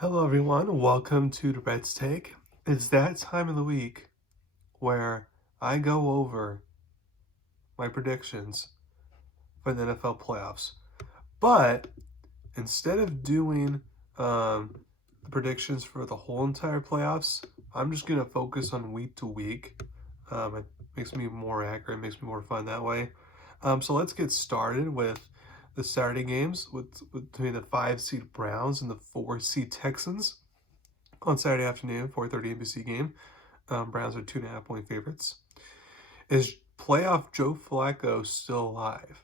Hello, everyone. Welcome to Durrett's Take. It's that time of the week where I go over my predictions for the NFL playoffs. But instead of doing the predictions for the whole entire playoffs, I'm just going to focus on week to week. It makes me more accurate, makes me more fun that way. So let's get started with the Saturday games between the 5 seed Browns and the 4 seed Texans on Saturday afternoon, 4:30 NBC game. Browns are 2.5 point favorites. Is playoff Joe Flacco still alive?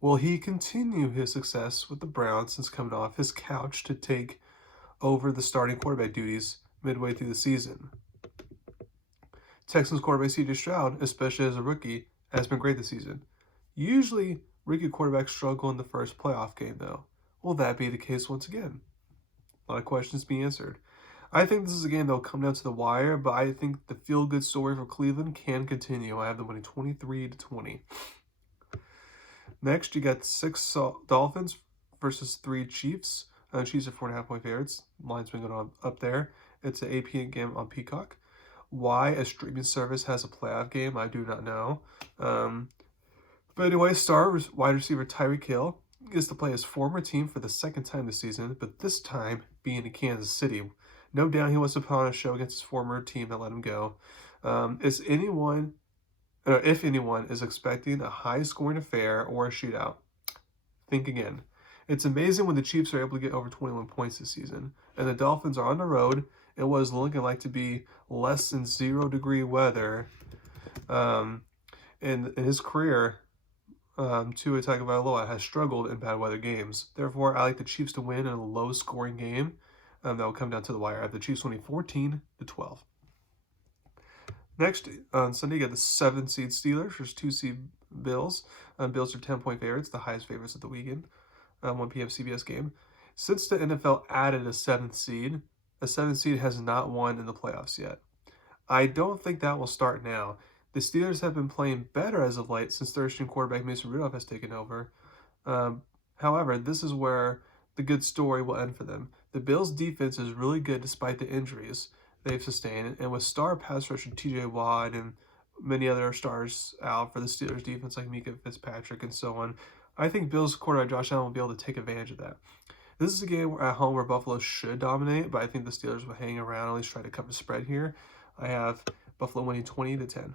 Will he continue his success with the Browns since coming off his couch to take over the starting quarterback duties midway through the season? Texans quarterback C.J. Stroud, especially as a rookie, has been great this season. Usually, rookie quarterbacks struggle in the first playoff game, though. Will that be the case once again? A lot of questions being answered. I think this is a game that will come down to the wire, but I think the feel-good story for Cleveland can continue. I have them winning 23-20. Next, you got 6 Dolphins versus 3 Chiefs. Chiefs are 4.5 point favorites. Line's been going on up there. It's an 8 p.m. game on Peacock. Why a streaming service has a playoff game, I do not know. But anyway, star wide receiver Tyreek Hill is to play his former team for the second time this season, but this time being in Kansas City. No doubt he wants to put on a show against his former team that let him go. If anyone is expecting a high-scoring affair or a shootout, think again. It's amazing when the Chiefs are able to get over 21 points this season, and the Dolphins are on the road in what is looking like to be less than 0-degree weather. In his career, Tua Tagovailoa has struggled in bad weather games. Therefore, I like the Chiefs to win in a low-scoring game. That will come down to the wire. I have the Chiefs winning 14-12. Next, on Sunday, you got the 7 seed Steelers versus 2 seed Bills. Bills are 10 point favorites, the highest favorites of the weekend. 1 p.m. CBS game. Since the NFL added a 7th seed, a 7th seed has not won in the playoffs yet. I don't think that will start now. The Steelers have been playing better as of late since third-string quarterback Mason Rudolph has taken over. However, this is where the good story will end for them. The Bills' defense is really good despite the injuries they've sustained, and with star pass rusher T.J. Watt and many other stars out for the Steelers' defense like Mika Fitzpatrick and so on, I think Bills' quarterback Josh Allen will be able to take advantage of that. This is a game at home where Buffalo should dominate, but I think the Steelers will hang around and at least try to cover the spread here. I have Buffalo winning 20-10.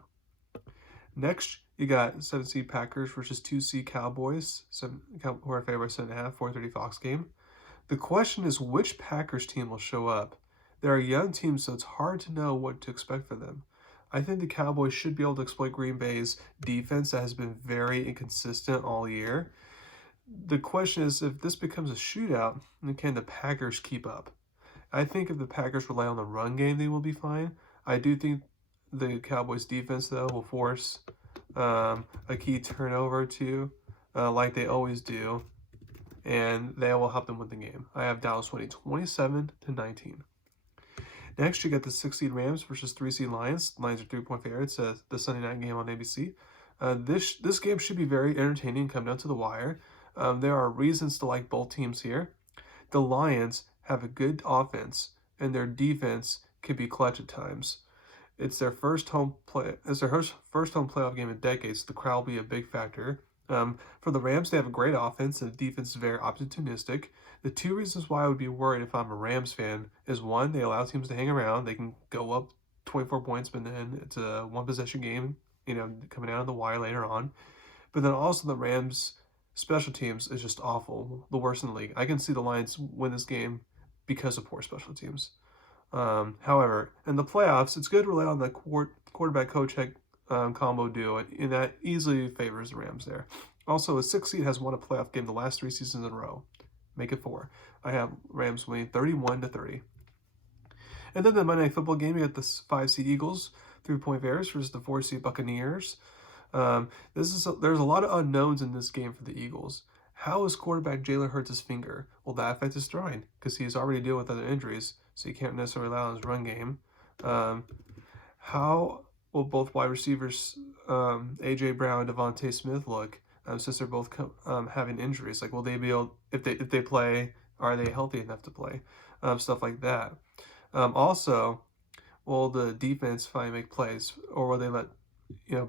Next, you got 7 seed Packers versus 2 seed Cowboys, who are favored by 7.5, 4:30 Fox game. The question is which Packers team will show up. They are young teams, so it's hard to know what to expect from them. I think the Cowboys should be able to exploit Green Bay's defense that has been very inconsistent all year. The question is, if this becomes a shootout, can the Packers keep up? I think if the Packers rely on the run game, they will be fine. I do think the Cowboys defense, though, will force a key turnover or two, like they always do, and they will help them win the game. I have Dallas winning 27-19. Next, you got the 6 seed Rams versus 3 seed Lions. Lions are 3 point favorites. The Sunday night game on ABC. This game should be very entertaining and come down to the wire. There are reasons to like both teams here. The Lions have a good offense, and their defense can be clutch at times. It's their first home playoff game in decades. So the crowd will be a big factor. For the Rams, they have a great offense, and the defense is very opportunistic. The 2 reasons why I would be worried if I'm a Rams fan is, 1, they allow teams to hang around. They can go up 24 points, but then it's a one-possession game, coming out of the wire later on. But then also the Rams' special teams is just awful, the worst in the league. I can see the Lions win this game because of poor special teams. However, in the playoffs, it's good to rely on the quarterback-coach combo duo, and that easily favors the Rams there. Also, a 6 seed has won a playoff game the last 3 seasons in a row. Make it 4. I have Rams winning 31-30. And then the Monday Night Football game, you got the 5 seed Eagles, 3 point favorites versus the 4 seed Buccaneers. There's a lot of unknowns in this game for the Eagles. How is quarterback Jalen Hurts' finger? Will that affect his throwing? Because he's already dealing with other injuries, so he can't necessarily rely on his run game. How will both wide receivers, A.J. Brown and Devontae Smith, look since they're both having injuries? Like, will they be able, if they play, Are they healthy enough to play? Stuff like that. Also, will the defense finally make plays, or will they let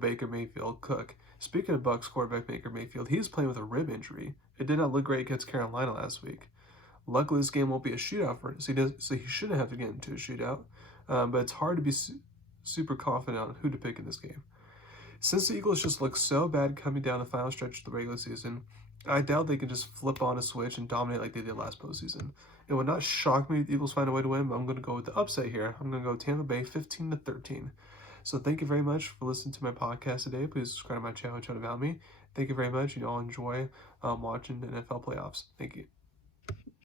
Baker Mayfield cook? Speaking of Bucks quarterback Baker Mayfield, he's playing with a rib injury. It did not look great against Carolina last week. Luckily, this game won't be a shootout for him, so he shouldn't have to get into a shootout. But it's hard to be super confident on who to pick in this game. Since the Eagles just look so bad coming down the final stretch of the regular season, I doubt they can just flip on a switch and dominate like they did last postseason. It would not shock me if the Eagles find a way to win, but I'm going to go with the upset here. I'm going to go Tampa Bay 15-13. So thank you very much for listening to my podcast today. Please subscribe to my channel and chat about me. Thank you very much. You all enjoy watching the NFL playoffs. Thank you.